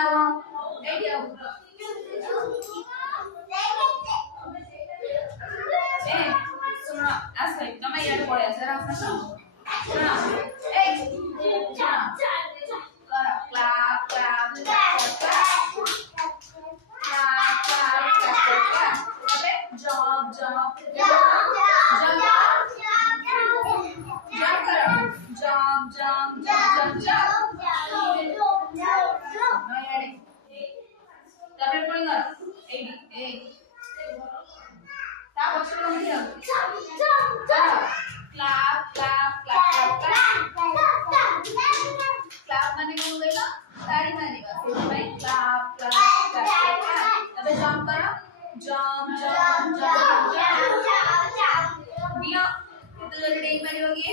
आओ एडी आओ ए सुनो असं તમે યાર પડે જરા સુનો સુનો એ સુનો કરો ક્લાપ ક્લાપ ક્લાપ जॉब जॉब जॉब करो जॉब जॉब जॉब जॉब तबे कोण कर एडी ए ता बसलो म्हणजे क्लॅप क्लॅप क्लॅप क्लॅप माने कोण गेला तारी मारी बस भाई क्लॅप क्लॅप क्लॅप तबे जॉब करो जॉब जॉब जॉब जॉब मिया किती जरी डेई मारी होगी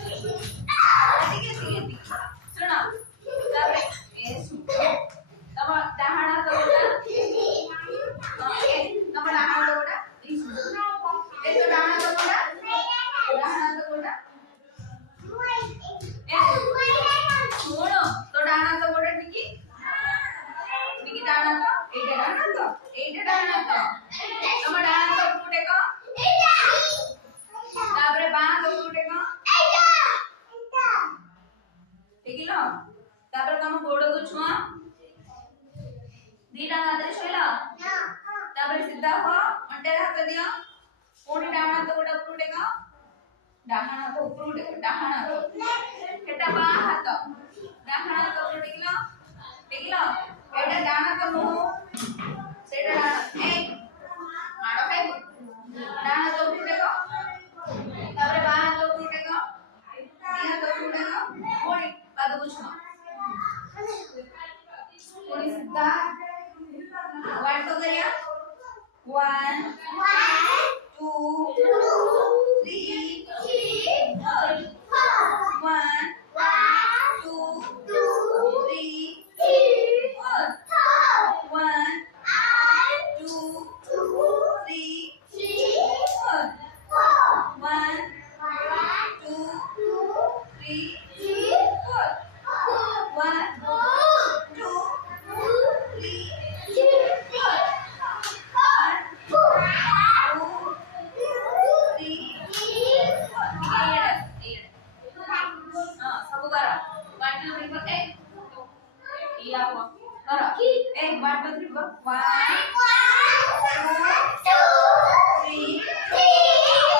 ठीक है सुनो तबे ए सुनो तब डहाणा तो बोला तब डहाणा तो बोला ए तो डहाणा तो बोला ए सुनो तो डहाणा तो बोला निकी निकी डहाणा तो एटा डहाणा तो तब डहाणा तो फुटे को तापरे बा तो फुटे को ठीक है लो तापरे तम गोड़ को छुआ दीटा हाथ छेला तापरे सीधा हो अंटे हाथ दियो कोणी डाहणा तो गोड़ फुटे को डाहणा तो फुटे को डाहणा तो केटा बा हाथ डाहणा तो फुटे लो ठीक लो एटा डाहणा तो नो सेटा ए मारो है डाहणा तो फुटे को तापरे बा तो फुटे को दिया तो फुटे को कोणी पादो कुछ कोणी सीधा वन तो करिया 1 2 3 4 1 2 3 4 1 2 3 4 1 2 3 4 1 2 3 सब करो 1 2 3 4 या हो करो एक बार 2 3 4 1 2 3